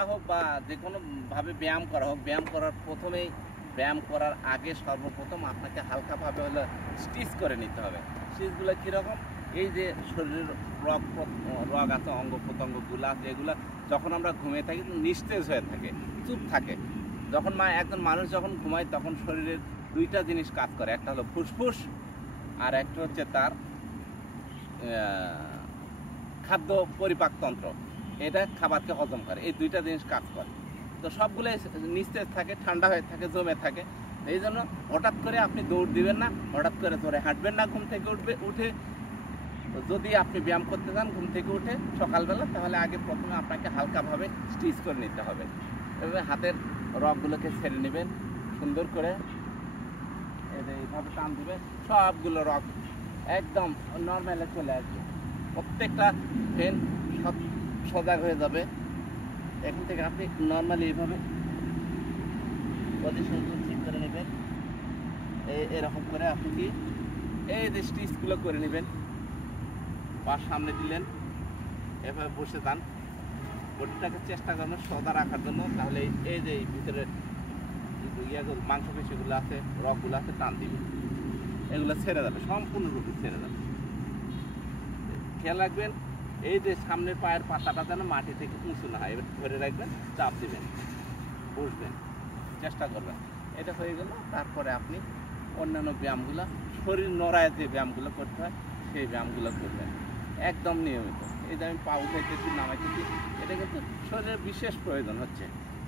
করা হোক বা যে কোনোভাবে ব্যায়াম করা হোক, ব্যায়াম করার প্রথমেই ব্যায়াম করার আগে সর্বপ্রথম আপনাকে হালকাভাবে হলো স্টিচ করে নিতে হবে। স্টিচগুলো কীরকম, এই যে শরীরের রগ আছে, অঙ্গ প্রত্যঙ্গগুলো আছে, এগুলো যখন আমরা ঘুমিয়ে থাকি নিস্তেজ হয়ে থাকে, চুপ থাকে। যখন একজন মানুষ যখন ঘুমায় তখন শরীরের দুইটা জিনিস কাজ করে, একটা হলো ফুসফুস আর একটা হচ্ছে তার খাদ্য পরিপাকতন্ত্র, এটা খাবারকে হজম করে, এই দুইটা জিনিস কাজ করে। তো সবগুলোই নিস্তেজ থাকে, ঠান্ডা হয়ে থাকে, জমে থাকে। এই জন্য হঠাৎ করে আপনি দৌড় দিবেন না, হঠাৎ করে ধরে হাঁটবেন না ঘুম থেকে উঠে। যদি আপনি ব্যায়াম করতে চান ঘুম থেকে উঠে সকালবেলা, তাহলে আগে প্রথমে আপনাকে হালকাভাবে স্টিচ করে নিতে হবে। এভাবে হাতের রগগুলোকে ছেড়ে নেবেন সুন্দর করে, এইভাবে টান দিবেন, সবগুলো রগ একদম নর্মালে চলে আসবে, প্রত্যেকটা ফেন সব সজাগ হয়ে যাবে। এখন থেকে আপনি নর্মালি এইভাবে পজিশন ঠিক করে নেবেন, এরকম করে আপনি কি এই যে স্টিচগুলো করে নেবেন। পা সামনে দিলেন, এভাবে বসে যান, বডিটাকে চেষ্টা করবেন সোজা রাখার জন্য, তাহলে এই যে ভিতরে ইয়েগুলো মাংসপেশিগুলো আছে, রগগুলো আছে, টান দিবেন, এগুলো ছেড়ে যাবে, সম্পূর্ণরূপে ছেড়ে যাবে। খেয়াল রাখবেন এই যে সামনের পায়ের পাতাটা যেন মাটি থেকে উঁচু না হয়, এবার ধরে রাখবেন, চাপ দিবেন, বসবেন, চেষ্টা করবেন। এটা হয়ে গেল। তারপরে আপনি অন্যান্য ব্যায়ামগুলো, শরীর নড়ায় যে ব্যায়ামগুলো করতে হয় সেই ব্যায়ামগুলো করবেন একদম নিয়মিত। এই যে আমি পা উঠাইতেছি, নামাইতেছি, এটা কিন্তু শরীরের বিশেষ প্রয়োজন হচ্ছে।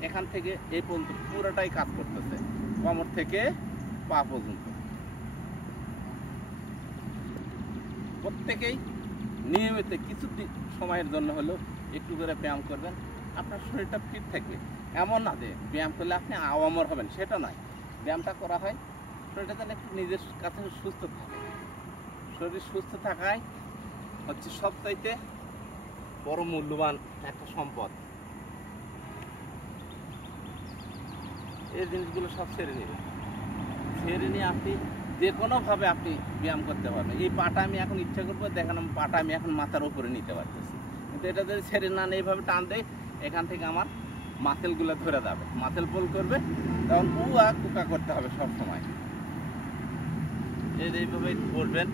এখান থেকে এই পর্যন্ত পুরোটাই কাজ করতেছে, কোমর থেকে পা পর্যন্ত। প্রত্যেকেই নিয়মিত কিছু সময়ের জন্য হলেও একটু করে ব্যায়াম করবেন, আপনার শরীরটা ফিট থাকবে। এমন না যে ব্যায়াম করলে আপনি আওয়ামর হবেন, সেটা নয়। ব্যায়ামটা করা হয় শরীরটা যেন একটু নিজের কাছে সুস্থ থাকে। শরীর সুস্থ থাকায় হচ্ছে সবচাইতে বড় মূল্যবান একটা সম্পদ। এই জিনিসগুলো সব ছেড়ে নেবেন, ছেড়ে নিয়ে আপনি যে কোনোভাবে আপনি ব্যায়াম করতে পারবেন। এই পাটা আমি এখন ইচ্ছা করবো, দেখেন পাটা আমি এখন মাথার উপরে নিতে পারতেছি, কিন্তু এটা যদি ছেড়ে না এইভাবে টান দেয়, এখান থেকে আমার মাসেলগুলো ধরে যাবে, মাসেল পুল করবে, তখন কুকা করতে হবে সবসময়। এইভাবে বসবেন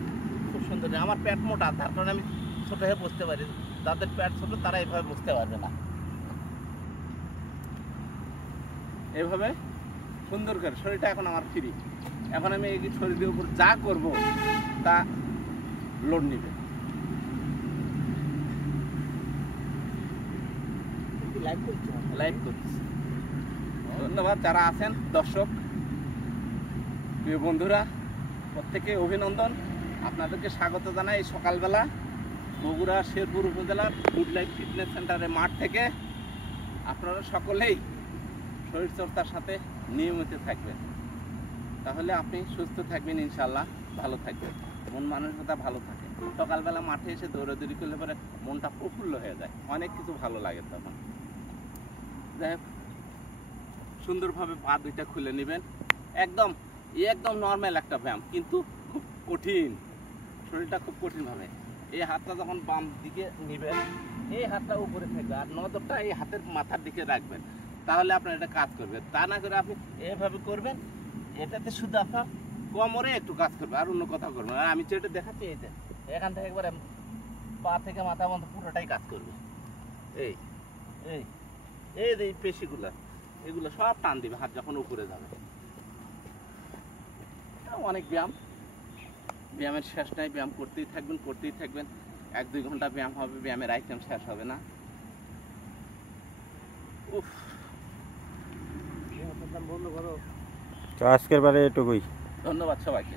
খুব সুন্দর। আমার পেট মোটা, তার কারণে আমি ছোটো হয়ে বসতে পারি, যাদের পেট ছোটো তারা এইভাবে বসতে পারবে না। এইভাবে সুন্দর করে শরীরটা এখন আমার ফ্রি। এখন আমি এই শরীরের উপর যা করব তা লোড নিবে। লাইভ করছি। ধন্যবাদ যারা আছেন দর্শক, প্রিয় বন্ধুরা, প্রত্যেকে অভিনন্দন, আপনাদেরকে স্বাগত জানাই। এই সকালবেলা বগুড়া শেরপুর উপজেলার গুড লাইফ ফিটনেস সেন্টারের মাঠ থেকে আপনারা সকলেই শরীরচর্চার সাথে নিয়মিত থাকবেন, তাহলে আপনি সুস্থ থাকবেন, ইনশাল্লাহ ভালো থাকবেন, মন মানসিকতা ভালো থাকে। সকালবেলা মাঠে এসে দৌড়াদৌড়ি করলে পরে মনটা প্রফুল্ল হয়ে যায়, অনেক কিছু ভালো লাগে তখন। যাই হোক, সুন্দরভাবে পা দুইটা খুলে নেবেন, একদম নর্মাল একটা ব্যায়াম, কিন্তু খুব কঠিন, শরীরটা খুব কঠিনভাবে। এই হাতটা যখন বাম দিকে নেবেন, এই হাতটা উপরে থাকবে, আর নজরটা এই হাতের মাথার দিকে রাখবেন, তাহলে আপনার এটা কাজ করবে। তা না করে আপনি এভাবে করবেন, এটাতে শুধু আপনার কোমরে একটু কাজ করবে, আর অন্য কথা করবেন। আর আমি যেটা দেখাচ্ছি, এইটা এখান থেকে একবারে পা থেকে মাথা পর্যন্ত পুরোটাই কাজ করবে। এই এই এই যে পেশিগুলা, এগুলো সব টান দিবে হাত যখন উপরে যাবে। অনেক ব্যায়ামের শেষ নাই, ব্যায়াম করতেই থাকবেন। 1-2 ঘন্টা ব্যায়াম হবে, ব্যায়ামের আইটেম শেষ হবে না। তো আজকের বারে এটুকুই। ধন্যবাদ সবাইকে।